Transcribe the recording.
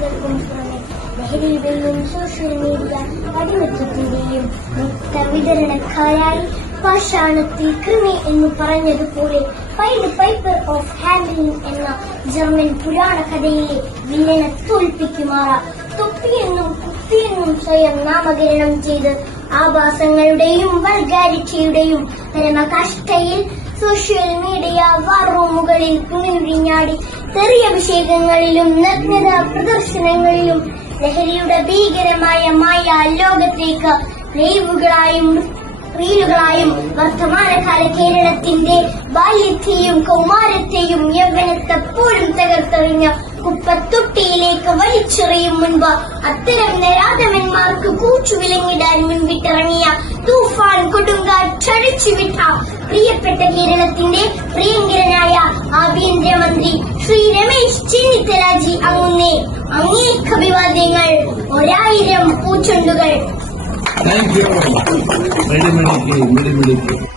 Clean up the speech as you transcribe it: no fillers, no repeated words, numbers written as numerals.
പരിപാടികൾക്കും പുറമെ ലഹരിയുടെയും social media അടിമത്തത്തിന്റെയും വിതരണക്കാരായി പാഷാണത്തിൽ കൃമി എന്ന് പറഞ്ഞതുപോലെ പൈഡ് പൈപ്പർ ഓഫ് ഹാൻഡലിംഗ് എന്ന ജർമ്മൻ പുരാണ കഥയിലെ വില്ലനെ തോൽപ്പിക്കുമാറ തൊപ്പിയെന്നും കുപ്പിയെന്നും സ്വയം നാമകരണം ചെയ്ത് ആഭാസങ്ങളുടെയും വൾഗാരിറ്റിയുടെയും പരമകഷ്ടയിൽ സോഷ്യൽ മീഡിയ വാർറൂമുകളിൽ കുണിഞ്ഞാടി തെറിയഭിഷേകങ്ങളിലും നഗ്നത പ്രദർശനങ്ങളിലും ലഹരിയുടെ ഭീകരമായ മായ ലോകത്തേക്ക് റീലുകളായും വർത്തമാനകാല കേരളത്തിന്റെ ബാല്യത്തെയും കൗമാരത്തെയും യൗവനത്തെ പോലും തകർത്തെറിഞ്ഞ കുപ്പത്തൊട്ടിയിലേക്ക് വലിച്ചെറിയും മുൻപ് അത്തരം നരാധമന്മാർക്ക് കൂച്ചുവിലങ്ങിടാൻ മുൻപിട്ടിറങ്ങിയ തൂഫാൻ കൊടുങ്കാറ്റടിച്ചുവിട്ട പ്രിയപ്പെട്ട കേരളത്തിന്റെ പ്രിയങ്കരനായ ആഭ്യന്തരമന്ത്രി ശ്രീ രമേശ് ചെന്നിത്തലാജി അങ്ങേക്ക് അഭിവാദ്യങ്ങൾ, 1000 പൂച്ചെണ്ടുകൾ. Thank you.